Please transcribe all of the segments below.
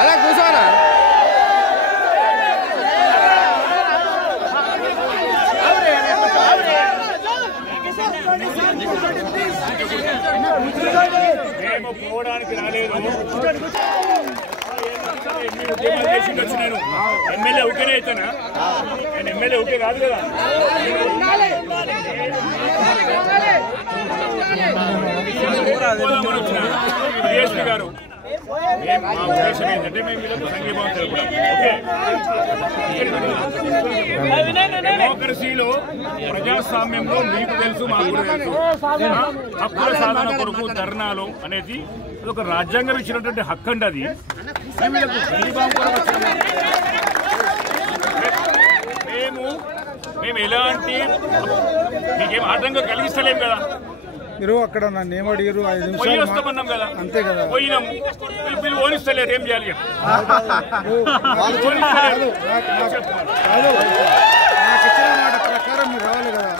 అలా కూర్చోనా మేము పోవడానికి రాలేదు. నేను ఎమ్మెల్యే ఊకేనే అవుతానా? నేను ఎమ్మెల్యే ఊకే కాదు కదా. డిఎస్పీ గారు మా ఉద్దేశం ఏంటంటే మేము వీళ్ళకు సంఘీభావం తెలుపుతాం. డెమోక్రసీలో ప్రజాస్వామ్యంలో మీకు తెలుసు, మాకు కూడా తెలుసు, హక్కుల సాధన కొరకు ధర్నాలు అనేది ఒక రాజ్యాంగం ఇచ్చినటువంటి హక్కు అండి. అది వీళ్ళకు సంఘీభావం కొరకు మేము ఎలాంటి మీకేం ఆటంకం కలిగిస్తలేం కదా. మీరు అక్కడ నన్ను ఏమడిగారు? 5 నిమిషాలు వస్తామన్నాం కదా, అంతే కదా. పోయినాము, వీళ్ళు ఓనిస్తలేరు, ఏం చేయాలి? నాకు ఇచ్చిన మాట ప్రకారం మీరు రావాలి కదా.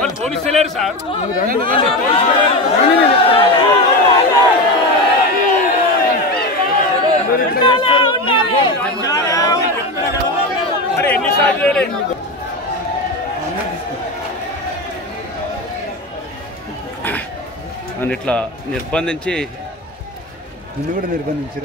వాళ్ళు ఓనిస్తలేరు సార్. అరే ఎన్నిసార్లు చేయలేదు. అని ఇట్లా నిర్బంధించి నిన్ను కూడా నిర్బంధించారు.